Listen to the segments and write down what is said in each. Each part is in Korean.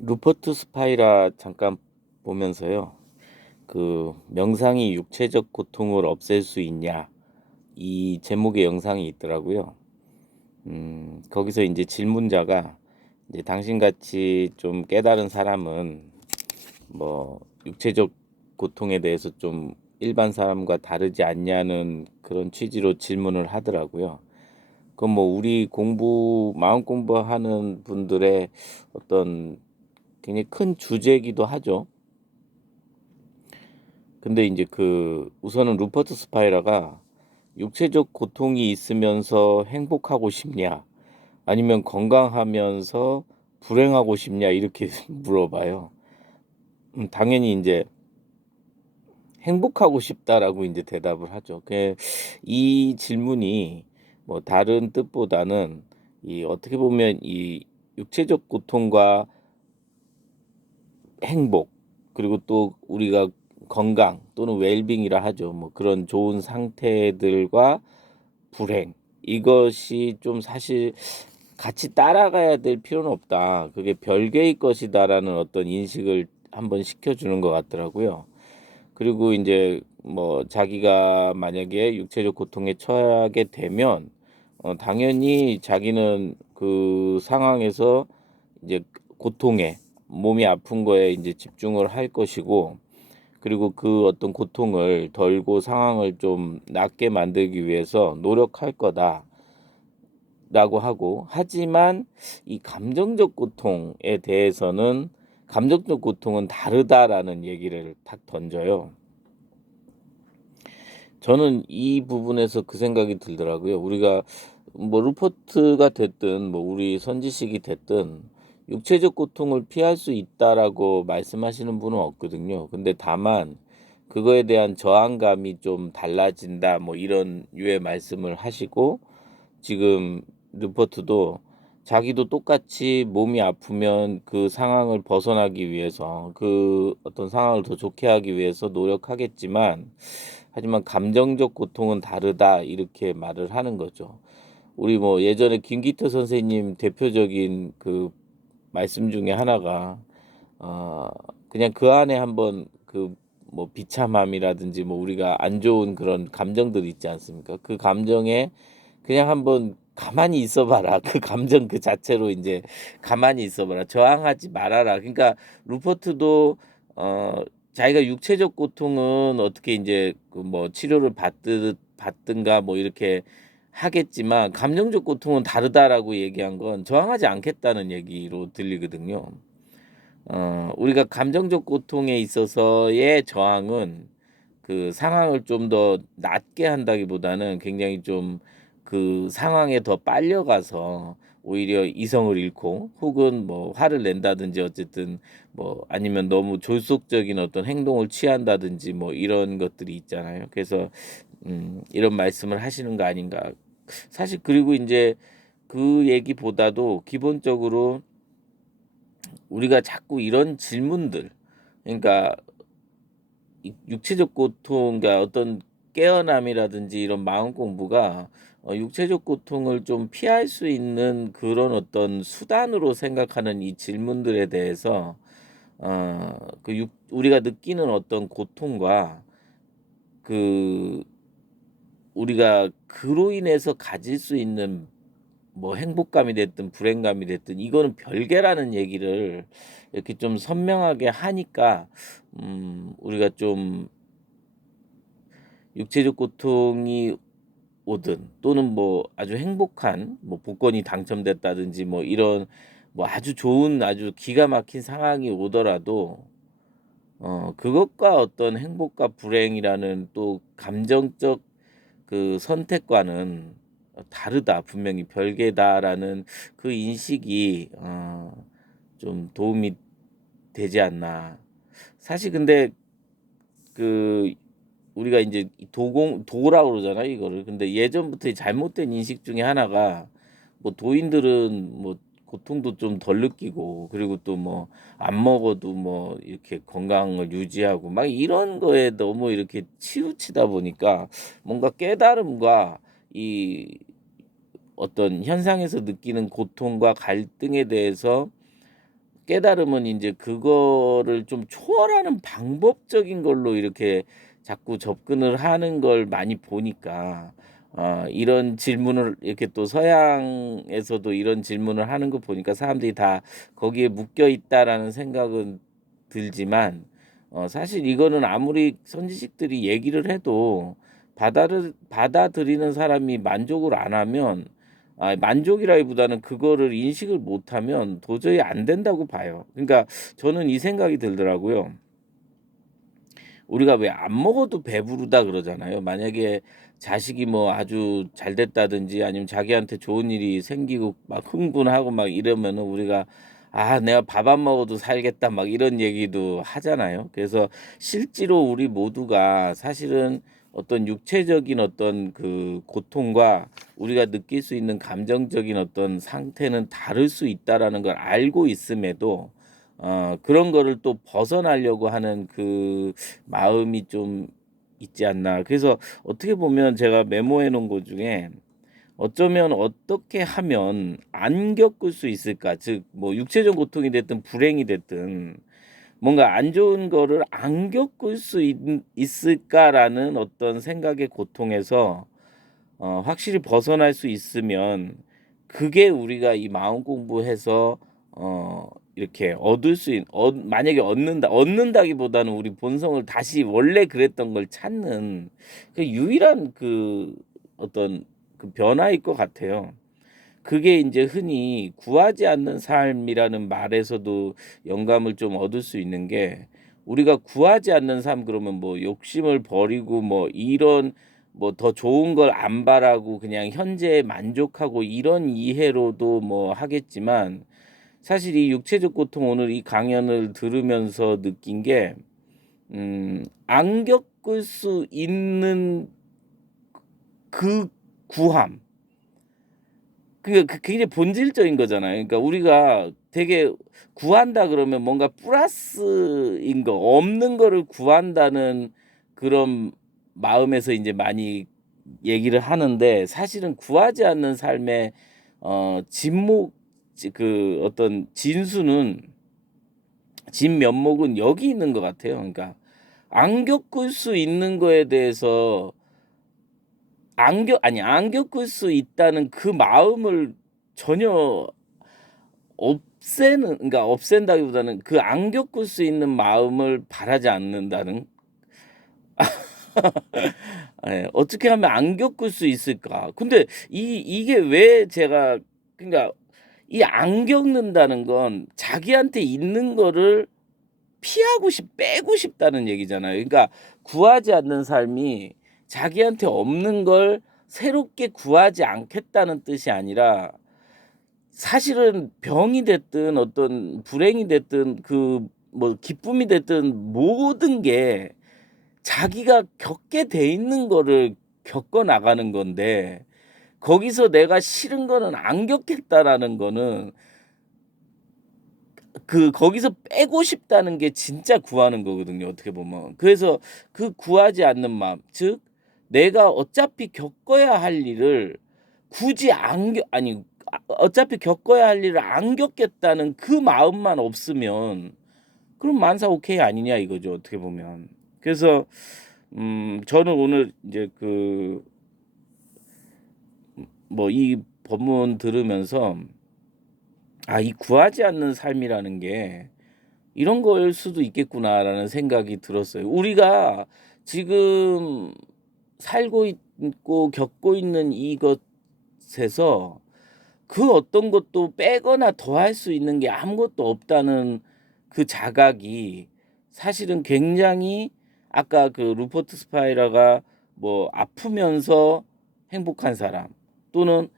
루퍼트 스파이라 잠깐 보면서요. 그 "명상이 육체적 고통을 없앨 수 있냐?" 이 제목의 영상이 있더라고요. 거기서 이제 질문자가 이제 "당신같이 좀 깨달은 사람은 뭐 육체적 고통에 대해서 좀 일반 사람과 다르지 않냐."는 그런 취지로 질문을 하더라고요. 그건 뭐 우리 마음 공부하는 분들의 어떤 굉장히 큰 주제이기도 하죠. 근데 인제 우선은 루퍼트 스파이라가 "육체적 고통이 있으면서 행복하고 싶냐? 아니면 건강하면서 불행하고 싶냐?" 이렇게 물어봐요. 당연히 인제 "행복하고 싶다."라고 인제 대답을 하죠. 이 질문이 뭐 다른 뜻보다는 이 어떻게 보면 이 육체적 고통과 행복, 그리고 또 우리가 건강 또는 웰빙이라 하죠. 뭐 그런 좋은 상태들과 불행, 이것이 좀 사실 '같이 따라가야 될 필요는 없다. 그게 별개의 것이다.'라는 어떤 인식을 한번 시켜주는 것 같더라고요. 그리고 인제 뭐 자기가 만약에 육체적 고통에 처하게 되면 당연히 자기는 그 상황에서 이제 고통에, 몸이 아픈 거에 인제 집중을 할 것이고, 그리고 그 어떤 고통을 덜고 상황을 좀 낫게 만들기 위해서 노력할 거다라고 하고, 하지만 이 감정적 고통에 대해서는 "감정적 고통은 다르다."라는 얘기를 탁 던져요. 저는 이 부분에서 그 생각이 들더라고요. 우리가 뭐 루퍼트가 됐든 뭐 우리 선지식이 됐든 "육체적 고통을 피할 수 있다."라고 말씀하시는 분은 없거든요. 근데 다만 그거에 대한 저항감이 좀 달라진다, 뭐 이런 류의 말씀을 하시고, 지금 루퍼트도 자기도 똑같이 몸이 아프면 그 상황을 벗어나기 위해서, 그 어떤 상황을 더 좋게 하기 위해서 노력하겠지만, 하지만 "감정적 고통은 다르다." 이렇게 말을 하는 거죠. 우리 뭐 예전에 김기태 선생님 대표적인 그 말씀 중에 하나가 어 그냥 그 안에 한번 뭐 비참함이라든지 뭐 우리가 안 좋은 그런 감정들 있지 않습니까? 그 감정에 그냥 한번 가만히 있어 봐라. 그 감정 그 자체로 인제 가만히 있어 봐라. 저항하지 말아라. 그러니까 루퍼트도 어 자기가 육체적 고통은 어떻게 인제 뭐 치료를 받든가 뭐 이렇게 하겠지만 "감정적 고통은 다르다."라고 얘기한 건 저항하지 않겠다는 얘기로 들리거든요. 우리가 감정적 고통에 있어서의 저항은 그 상황을 좀 더 낫게 한다기보다는 굉장히 좀 그 상황에 더 빨려가서 오히려 이성을 잃고, 혹은 뭐 화를 낸다든지, 어쨌든 뭐 아니면 너무 졸속적인 어떤 행동을 취한다든지 뭐 이런 것들이 있잖아요. 그래서 이런 말씀을 하시는 거 아닌가. 사실 그리고 인제 그 얘기보다도 기본적으로 우리가 자꾸 이런 질문들, 그러니까 이 육체적 고통, 그러니까 어떤 깨어남이라든지 이런 마음 공부가 육체적 고통을 좀 피할 수 있는 그런 어떤 수단으로 생각하는 이 질문들에 대해서 우리가 느끼는 어떤 고통과 그 우리가 그로 인해서 가질 수 있는 뭐 행복감이 됐든 불행감이 됐든 이거는 별개라는 얘기를 이렇게 좀 선명하게 하니까 우리가 좀 육체적 고통이 오든, 또는 뭐 아주 행복한 뭐 복권이 당첨됐다든지 뭐 이런 뭐 아주 좋은 아주 기가 막힌 상황이 오더라도 그것과 어떤 행복과 불행이라는 또 감정적 그 선택과는 다르다. 분명히 별개다라는 그 인식이 좀 도움이 되지 않나. 사실 근데 그 우리가 인제 이 도라 그러잖아요, 이거를. 근데 예전부터 이 잘못된 인식 중에 하나가, 뭐 도인들은 뭐 고통도 좀 덜 느끼고, 그리고 또 뭐 안 먹어도 뭐 이렇게 건강을 유지하고 막 이런 거에 너무 이렇게 치우치다 보니까 뭔가 깨달음과 이 어떤 현상에서 느끼는 고통과 갈등에 대해서 깨달음은 인제 그거를 좀 초월하는 방법적인 걸로 이렇게 자꾸 접근을 하는 걸 많이 보니까 이런 질문을 이렇게 또 서양에서도 이런 질문을 하는 거 보니까 사람들이 다 거기에 묶여 있다라는 생각은 들지만 사실 이거는 아무리 선지식들이 얘기를 해도 받아들이는 사람이 만족을 안 하면 만족이라기보다는 그거를 인식을 못하면 도저히 안 된다고 봐요. 그러니까 저는 이 생각이 들더라고요. 우리가 왜 안 먹어도 배부르다 그러잖아요. 만약에 자식이 뭐 아주 잘 됐다든지 아니면 자기한테 좋은 일이 생기고 막 흥분하고 막 이러면은 우리가 "아 내가 밥 안 먹어도 살겠다." 막 이런 얘기도 하잖아요. 그래서 실제로 우리 모두가 사실은 어떤 육체적인 어떤 그 고통과 우리가 느낄 수 있는 감정적인 어떤 상태는 다를 수 있다라는 걸 알고 있음에도 그런 거를 또 벗어나려고 하는 그 마음이 좀 있지 않나. 그래서 어떻게 보면 제가 메모해 놓은 것 중에 '어쩌면 어떻게 하면 안 겪을 수 있을까?' 즉 뭐 육체적 고통이 됐든 불행이 됐든 뭔가 '안 좋은 거를 안 겪을 수 있을까?'라는 어떤 생각의 고통에서 확실히 벗어날 수 있으면 그게 우리가 이 마음 공부해서 이렇게 얻을 수 있 만약에 얻는다기보다는 우리 본성을 다시 원래 그랬던 걸 찾는 그 유일한 그 어떤 그 변화일 것 같아요. 그게 인제 흔히 구하지 않는 삶이라는 말에서도 영감을 좀 얻을 수 있는 게 우리가 구하지 않는 삶 그러면 뭐 욕심을 버리고 뭐 이런 뭐 더 좋은 걸 안 바라고 그냥 현재에 만족하고 이런 이해로도 뭐 하겠지만 사실 이 육체적 고통 오늘 이 강연을 들으면서 느낀 게 안 겪을 수 있는 그 구함. 그게 굉장히 본질적인 거잖아요. 그러니까 우리가 되게 구한다 그러면 뭔가 플러스인 거 없는 거를 구한다는 그런 마음에서 인제 많이 얘기를 하는데 사실은 구하지 않는 삶의 진목 그 어떤 진수는 진면목은 여기 있는 것 같아요. 그러니까 안 겪을 수 있는 거에 대해서 안 겪을 수 있다는 그 마음을 전혀 그러니까 없앤다기보다는 그 안 겪을 수 있는 마음을 바라지 않는다는 예. '어떻게 하면 안 겪을 수 있을까?' 근데 이게 왜 제가 그러니까 이 안 겪는다는 건 자기한테 있는 거를 빼고 싶다는 얘기잖아요. 그러니까 구하지 않는 삶이 자기한테 없는 걸 새롭게 구하지 않겠다는 뜻이 아니라 사실은 병이 됐든 어떤 불행이 됐든 그 뭐 기쁨이 됐든 모든 게 자기가 겪게 돼 있는 거를 겪어 나가는 건데 거기서 내가 싫은 거는 안 겪겠다라는 거는 거기서 빼고 싶다는 게 진짜 구하는 거거든요, 어떻게 보면. 그래서 그 구하지 않는 마음 즉 내가 어차피 겪어야 할 일을 굳이 안 겪 아니 어차피 겪어야 할 일을 안 겪겠다는 그 마음만 없으면 그럼 만사오케이 아니냐 이거죠, 어떻게 보면. 그래서 저는 오늘 인제 뭐 이 법문 들으면서 '아 이 구하지 않는 삶이라는 게 이런 거일 수도 있겠구나.'라는 생각이 들었어요. 우리가 지금 살고 있고 겪고 있는 이것에서 그 어떤 것도 빼거나 더할 수 있는 게 아무것도 없다는 그 자각이 사실은 굉장히 아까 그 루퍼트 스파이라가 뭐 아프면서 행복한 사람 또는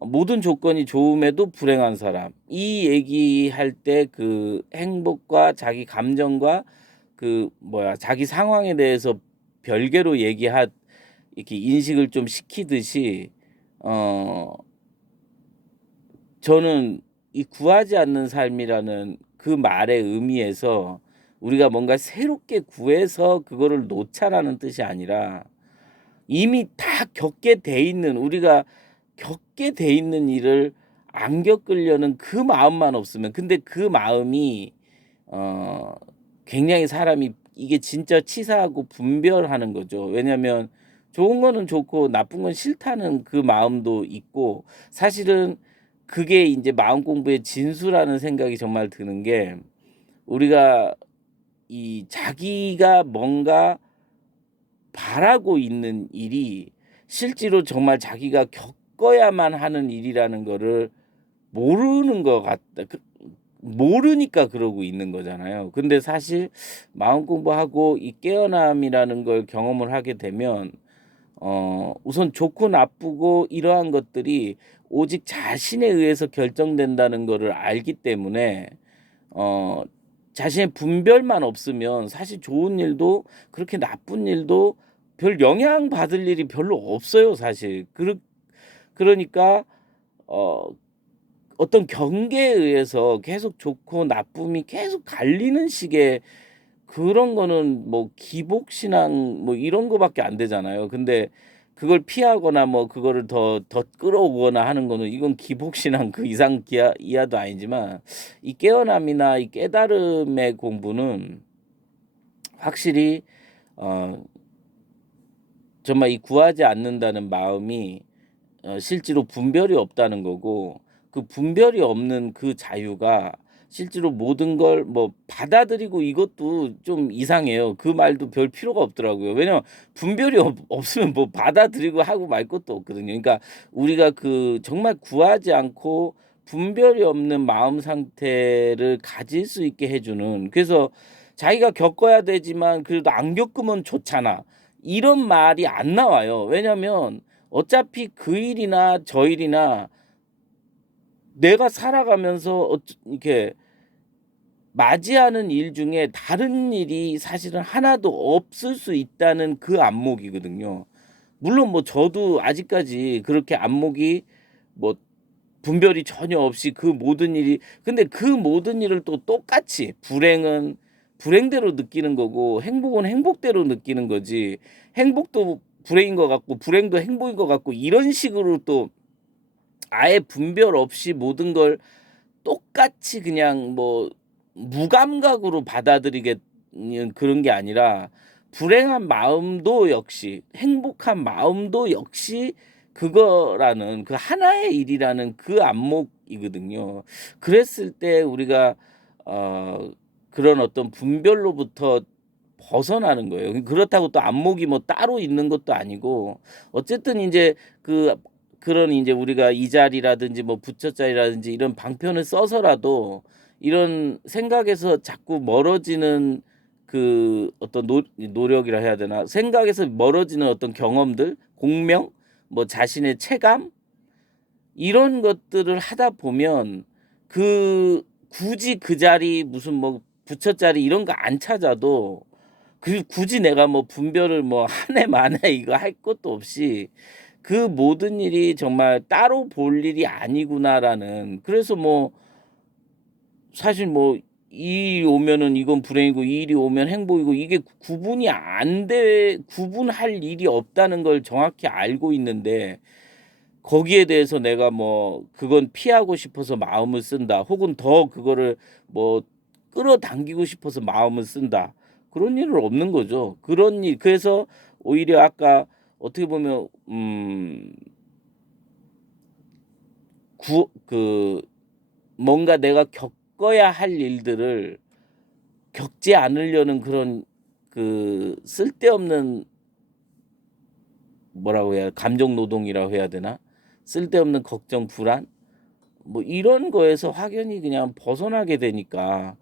모든 조건이 좋음에도 불행한 사람 이 얘기할 때 그 행복과 자기 감정과 자기 상황에 대해서 별개로 이렇게 인식을 좀 시키듯이 어 저는 이 구하지 않는 삶이라는 그 말의 의미에서 우리가 뭔가 새롭게 구해서 그거를 놓자라는 뜻이 아니라 이미 다 겪게 돼 있는 우리가 겪게 돼 있는 일을 안 겪으려는 그 마음만 없으면, 근데 그 마음이 어 굉장히 사람이 이게 진짜 치사하고 분별하는 거죠. 왜냐면 좋은 거는 좋고 나쁜 건 싫다는 그 마음도 있고, 사실은 그게 인제 마음 공부의 진수라는 생각이 정말 드는 게, 우리가 이 자기가 뭔가 바라고 있는 일이 실제로 정말 자기가 겪어야만 하는 일이라는 거를 모르는 것 같다. 모르니까 그러고 있는 거잖아요. 근데 사실 마음 공부하고 이 깨어남이라는 걸 경험을 하게 되면 우선 좋고 나쁘고 이러한 것들이 오직 자신에 의해서 결정된다는 거를 알기 때문에, 어 자신의 분별만 없으면 사실 좋은 일도 그렇게 나쁜 일도 별 영향받을 일이 별로 없어요 사실. 그러니까 어 어떤 경계에 의해서 계속 좋고 나쁨이 계속 갈리는 식의 그런 거는 뭐 기복신앙 뭐 이런 거밖에 안 되잖아요. 근데 그걸 피하거나 뭐 그거를 더 끌어오거나 하는 거는, 이건 기복신앙 그 이상 기하 이하도 아니지만, 이 깨어남이나 이 깨달음의 공부는 확실히 어 정말 이 구하지 않는다는 마음이 실제로 분별이 없다는 거고, 그 분별이 없는 그 자유가 실제로 모든 걸 뭐 받아들이고, 이것도 좀 이상해요. 그 말도 별 필요가 없더라고요. 왜냐면 분별이 없으면 뭐 받아들이고 하고 말 것도 없거든요. 그러니까 우리가 그 정말 구하지 않고 분별이 없는 마음 상태를 가질 수 있게 해 주는, 그래서 자기가 겪어야 되지만 그래도 안 겪으면 좋잖아, 이런 말이 안 나와요. 왜냐면 어차피 그 일이나 저 일이나 내가 살아가면서 이렇게 맞이하는 일 중에 다른 일이 사실은 하나도 없을 수 있다는 그 안목이거든요. 물론 뭐 저도 아직까지 그렇게 안목이 뭐 분별이 전혀 없이 그 모든 일이, 근데 그 모든 일을 또 똑같이 불행은 불행대로 느끼는 거고 행복은 행복대로 느끼는 거지, 행복도 불행인 것 같고 불행도 행복인 것 같고 이런 식으로 또 아예 분별 없이 모든 걸 똑같이 그냥 뭐 무감각으로 받아들이겠는 그런 게 아니라, 불행한 마음도 역시 행복한 마음도 역시 그거라는 그 하나의 일이라는 그 안목이거든요. 그랬을 때 우리가 어 그런 어떤 분별로부터 벗어나는 거예요. 그렇다고 또 안목이 뭐 따로 있는 것도 아니고, 어쨌든 인제 그 그런 인제 우리가 이 자리라든지 뭐 부처자리라든지 이런 방편을 써서라도 이런 생각에서 자꾸 멀어지는 그 어떤 노력이라 해야 되나? 생각에서 멀어지는 어떤 경험들, 공명, 뭐 자신의 체감, 이런 것들을 하다 보면 그 굳이 그 자리 무슨 뭐 부처 자리 이런 거 안 찾아도, 굳이 내가 뭐 분별을 뭐 한 해 만에 이거 할 것도 없이 그 모든 일이 정말 '따로 볼 일이 아니구나.'라는, 그래서 뭐 사실 뭐 이 일이 오면은 이건 불행이고 이 일이 오면 행복이고, 이게 구분할 일이 없다는 걸 정확히 알고 있는데, 거기에 대해서 내가 뭐 그건 피하고 싶어서 마음을 쓴다, 혹은 더 그거를 뭐 끌어당기고 싶어서 마음을 쓴다, 그런 일은 없는 거죠. 그런 일, 그래서 오히려 아까 어떻게 보면 그 뭔가 내가 겪어야 할 일들을 겪지 않으려는 그런 그 쓸데없는, 뭐라고 해야, 감정 노동이라고 해야 되나? 쓸데없는 걱정, 불안, 뭐 이런 거에서 확연히 그냥 벗어나게 되니까,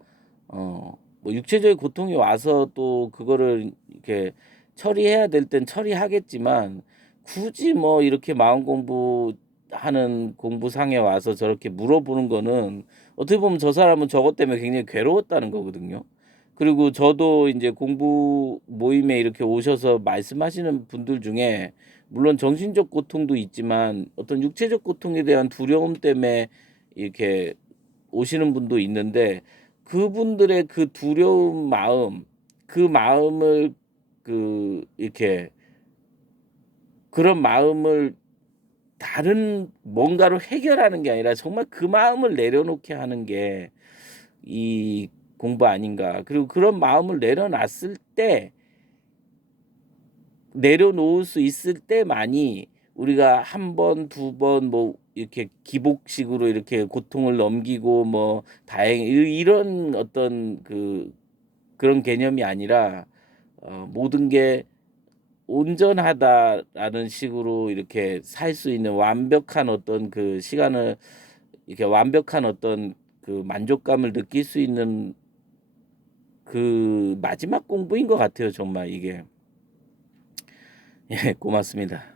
뭐 육체적인 고통이 와서 또 그거를 이렇게 처리해야 될 땐 처리하겠지만, 굳이 뭐 이렇게 마음 공부하는 공부상에 와서 저렇게 물어보는 거는 어떻게 보면 저 사람은 저것 때문에 굉장히 괴로웠다는 거거든요. 그리고 저도 인제 공부 모임에 이렇게 오셔서 말씀하시는 분들 중에 물론 정신적 고통도 있지만 어떤 육체적 고통에 대한 두려움 때문에 이렇게 오시는 분도 있는데, 그분들의 그 두려운 마음, 그 마음을 이렇게 그런 마음을 다른 뭔가로 해결하는 게 아니라 정말 그 마음을 내려놓게 하는 게 이 공부 아닌가. 그리고 그런 마음을 내려놨을 때 내려놓을 수 있을 때만이 우리가 한 번, 두 번 뭐 이렇게 기복식으로 이렇게 고통을 넘기고 뭐 다행 이런 어떤 그런 개념이 아니라 모든 게 온전하다라는 식으로 이렇게 살 수 있는 완벽한 어떤 그 시간을 이렇게 완벽한 어떤 그 만족감을 느낄 수 있는 그 마지막 공부인 것 같아요 정말 이게. 예 고맙습니다.